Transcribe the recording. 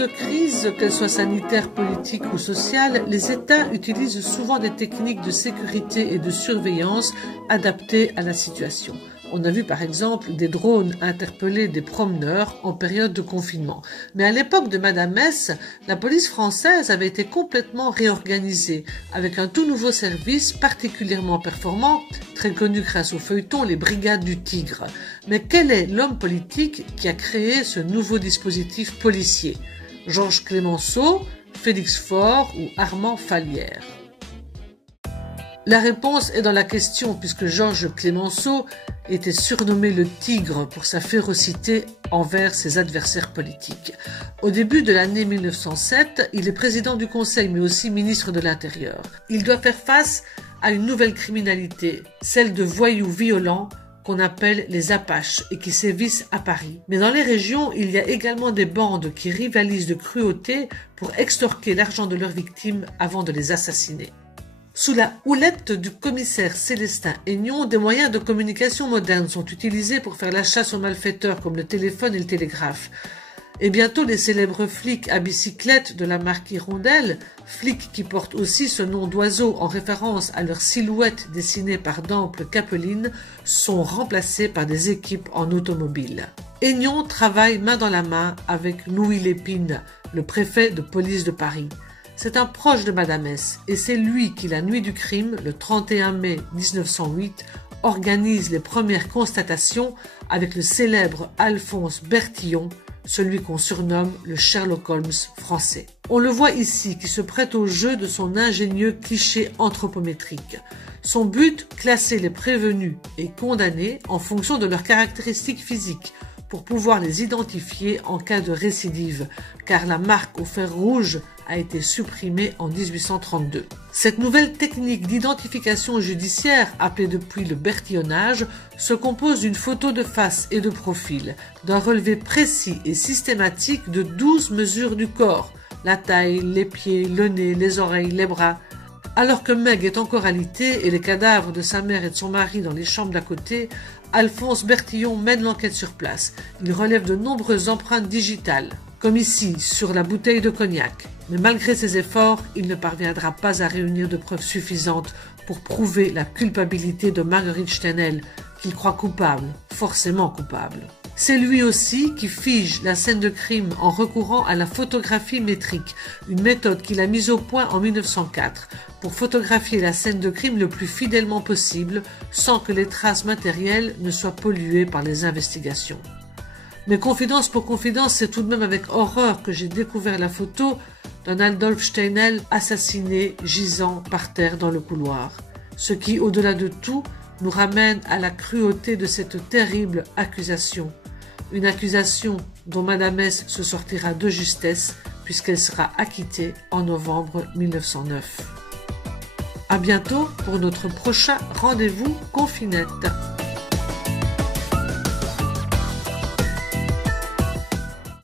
de crise, qu'elles soient sanitaires, politiques ou sociales, les États utilisent souvent des techniques de sécurité et de surveillance adaptées à la situation. On a vu par exemple des drones interpeller des promeneurs en période de confinement. Mais à l'époque de Madame S, la police française avait été complètement réorganisée, avec un tout nouveau service particulièrement performant, très connu grâce au feuilleton Les Brigades du Tigre. Mais quel est l'homme politique qui a créé ce nouveau dispositif policier? Georges Clemenceau, Félix Faure ou Armand Fallières? La réponse est dans la question, puisque Georges Clemenceau était surnommé le Tigre pour sa férocité envers ses adversaires politiques. Au début de l'année 1907, il est président du Conseil, mais aussi ministre de l'Intérieur. Il doit faire face à une nouvelle criminalité, celle de voyous violents qu'on appelle les Apaches et qui sévissent à Paris. Mais dans les régions, il y a également des bandes qui rivalisent de cruauté pour extorquer l'argent de leurs victimes avant de les assassiner. Sous la houlette du commissaire Célestin Aignon, des moyens de communication modernes sont utilisés pour faire la chasse aux malfaiteurs comme le téléphone et le télégraphe. Et bientôt, les célèbres flics à bicyclette de la marque Hirondelle, flics qui portent aussi ce nom d'oiseau en référence à leur silhouette dessinée par d'Ample Capeline, sont remplacés par des équipes en automobile. Aignon travaille main dans la main avec Louis Lépine, le préfet de police de Paris. C'est un proche de Madame S, et c'est lui qui, la nuit du crime, le 31 mai 1908, organise les premières constatations avec le célèbre Alphonse Bertillon, celui qu'on surnomme le Sherlock Holmes français. On le voit ici qui se prête au jeu de son ingénieux cliché anthropométrique. Son but, classer les prévenus et condamnés en fonction de leurs caractéristiques physiques, pour pouvoir les identifier en cas de récidive, car la marque au fer rouge a été supprimée en 1832. Cette nouvelle technique d'identification judiciaire, appelée depuis le bertillonnage, se compose d'une photo de face et de profil, d'un relevé précis et systématique de 12 mesures du corps, la taille, les pieds, le nez, les oreilles, les bras. Alors que Meg est encore alité et les cadavres de sa mère et de son mari dans les chambres d'à côté, Alphonse Bertillon mène l'enquête sur place. Il relève de nombreuses empreintes digitales, comme ici sur la bouteille de cognac. Mais malgré ses efforts, il ne parviendra pas à réunir de preuves suffisantes pour prouver la culpabilité de Marguerite Stenel, qu'il croit coupable, forcément coupable. C'est lui aussi qui fige la scène de crime en recourant à la photographie métrique, une méthode qu'il a mise au point en 1904 pour photographier la scène de crime le plus fidèlement possible sans que les traces matérielles ne soient polluées par les investigations. Mais confidence pour confidence, c'est tout de même avec horreur que j'ai découvert la photo d'un Adolphe Steinel assassiné gisant par terre dans le couloir. Ce qui, au-delà de tout, nous ramène à la cruauté de cette terrible accusation. Une accusation dont Madame S se sortira de justesse puisqu'elle sera acquittée en novembre 1909. À bientôt pour notre prochain rendez-vous Confinette.